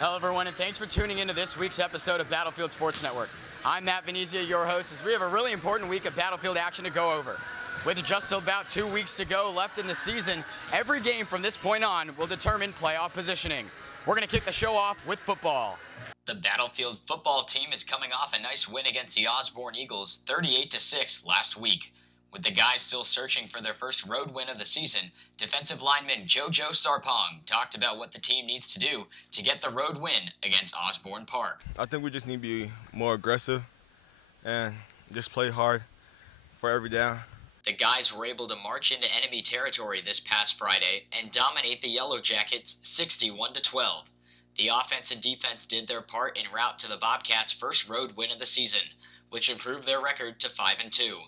Hello everyone, and thanks for tuning into this week's episode of Battlefield Sports Network. I'm Matt Venezia, your host, as we have a really important week of Battlefield action to go over. With just about 2 weeks to go left in the season, every game from this point on will determine playoff positioning. We're going to kick the show off with football. The Battlefield football team is coming off a nice win against the Osborne Eagles, 38-6 last week. With the guys still searching for their first road win of the season, defensive lineman Jojo Sarpong talked about what the team needs to do to get the road win against Osborne Park. I think we just need to be more aggressive and just play hard for every down. The guys were able to march into enemy territory this past Friday and dominate the Yellow Jackets 61-12. The offense and defense did their part en route to the Bobcats' first road win of the season, which improved their record to 5-2.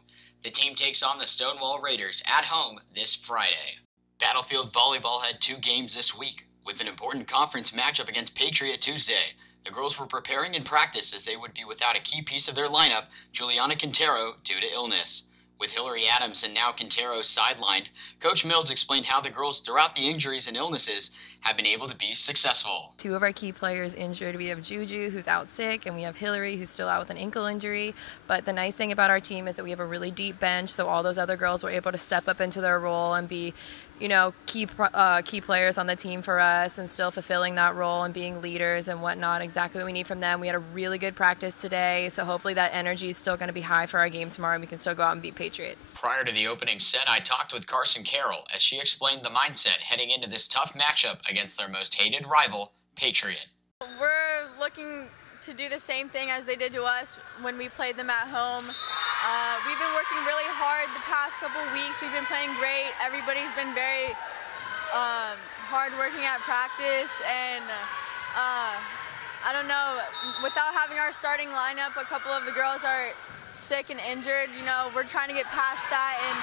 The team takes on the Stonewall Raiders at home this Friday. Battlefield Volleyball had 2 games this week, with an important conference matchup against Patriot Tuesday. The girls were preparing in practice as they would be without a key piece of their lineup, Juliana Quintero, due to illness. With Hillary Adams and now Quintero sidelined, Coach Mills explained how the girls, throughout the injuries and illnesses, have been able to be successful. 2 of our key players injured. We have Juju, who's out sick, and we have Hillary, who's still out with an ankle injury. But the nice thing about our team is that we have a really deep bench, so all those other girls were able to step up into their role and be, key players on the team for us, and still fulfilling that role and being leaders and whatnot. Exactly what we need from them. We had a really good practice today, so hopefully that energy is still going to be high for our game tomorrow, and we can still go out and beat Patriot. Prior to the opening set, I talked with Carson Carroll as she explained the mindset heading into this tough matchup against their most hated rival, Patriot. We're looking to do the same thing as they did to us when we played them at home. We've been working really hard the past couple weeks. We've been playing great. Everybody's been very hard working at practice, and I don't know, without having our starting lineup, a couple of the girls are sick and injured. We're trying to get past that, and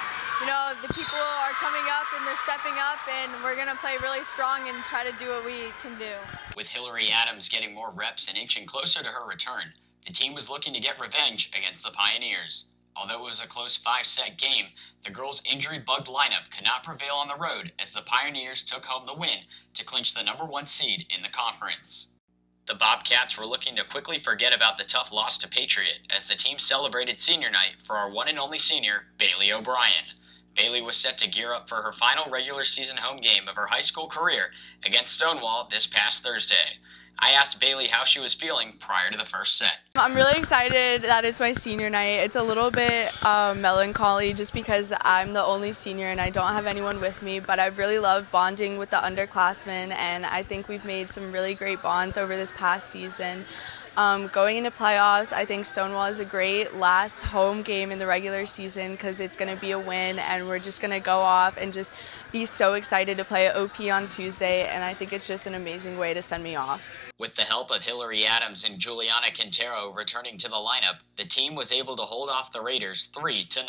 the people are coming up and they're stepping up, and we're going to play really strong and try to do what we can do. With Hillary Adams getting more reps and inching closer to her return, the team was looking to get revenge against the Pioneers. Although it was a close 5-set game, the girls' injury-bugged lineup could not prevail on the road as the Pioneers took home the win to clinch the #1 seed in the conference. The Bobcats were looking to quickly forget about the tough loss to Patriot as the team celebrated senior night for our one and only senior, Bailey O'Brien. Bailey was set to gear up for her final regular season home game of her high school career against Stonewall this past Thursday. I asked Bailey how she was feeling prior to the first set. I'm really excited that it's my senior night. It's a little bit melancholy just because I'm the only senior and I don't have anyone with me, but I've really loved bonding with the underclassmen, and I think we've made some really great bonds over this past season. Going into playoffs, I think Stonewall is a great last home game in the regular season because it's going to be a win, and we're just going to go off and just be so excited to play OP on Tuesday, and I think it's just an amazing way to send me off. With the help of Hillary Adams and Juliana Quintero returning to the lineup, the team was able to hold off the Raiders 3-0.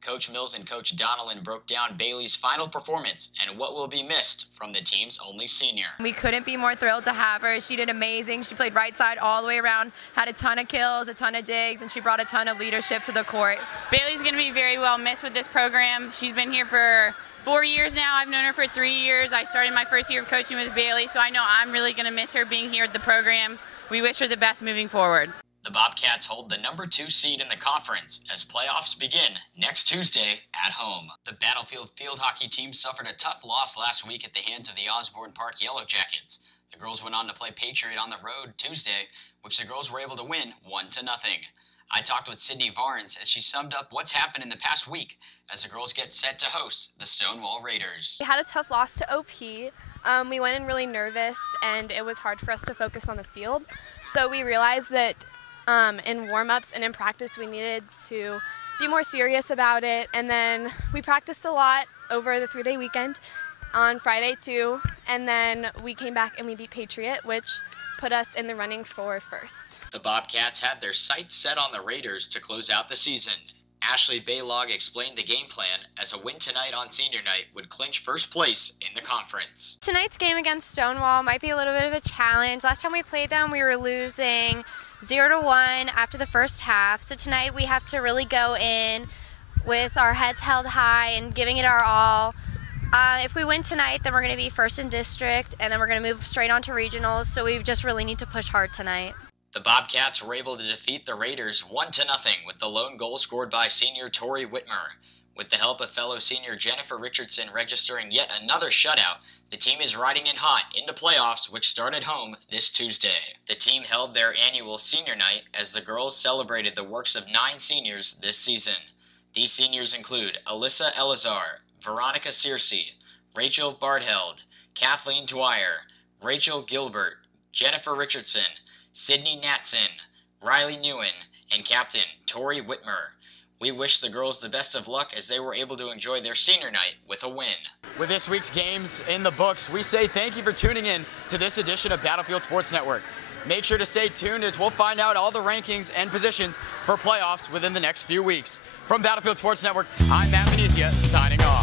Coach Mills and Coach Donnellan broke down Bailey's final performance and what will be missed from the team's only senior. We couldn't be more thrilled to have her. She did amazing. She played right side all the way around, had a ton of kills, a ton of digs, and she brought a ton of leadership to the court. Bailey's going to be very well missed with this program. She's been here for 4 years now. I've known her for 3 years. I started my first year of coaching with Bailey, so I know I'm really going to miss her being here at the program. We wish her the best moving forward. The Bobcats hold the #2 seed in the conference as playoffs begin next Tuesday at home. The Battlefield field hockey team suffered a tough loss last week at the hands of the Osborne Park Yellow Jackets. The girls went on to play Patriot on the road Tuesday, which the girls were able to win 1-0. I talked with Sydney Varnes as she summed up what's happened in the past week as the girls get set to host the Stonewall Raiders. We had a tough loss to OP. We went in really nervous, and it was hard for us to focus on the field. So we realized that in warm-ups and in practice we needed to be more serious about it, and then we practiced a lot over the 3-day weekend on Friday too, and then we came back and we beat Patriot, which put us in the running for first. The Bobcats had their sights set on the Raiders to close out the season. Ashley Baylog explained the game plan as a win tonight on senior night would clinch first place in the conference. Tonight's game against Stonewall might be a little bit of a challenge. Last time we played them, we were losing 0-1 after the first half. So tonight we have to really go in with our heads held high and giving it our all. If we win tonight, then we're going to be first in district, and then we're going to move straight on to regionals, so we just really need to push hard tonight. The Bobcats were able to defeat the Raiders 1-0 with the lone goal scored by senior Tori Whitmer. With the help of fellow senior Jennifer Richardson registering yet another shutout, the team is riding in hot into playoffs, which start at home this Tuesday. The team held their annual senior night as the girls celebrated the works of 9 seniors this season. These seniors include Alyssa Elazar, Veronica Searcy, Rachel Bardheld, Kathleen Dwyer, Rachel Gilbert, Jennifer Richardson, Sydney Natson, Riley Newen, and Captain Tori Whitmer. We wish the girls the best of luck as they were able to enjoy their senior night with a win. With this week's games in the books, we say thank you for tuning in to this edition of Battlefield Sports Network. Make sure to stay tuned as we'll find out all the rankings and positions for playoffs within the next few weeks. From Battlefield Sports Network, I'm Matt Venezia, signing off.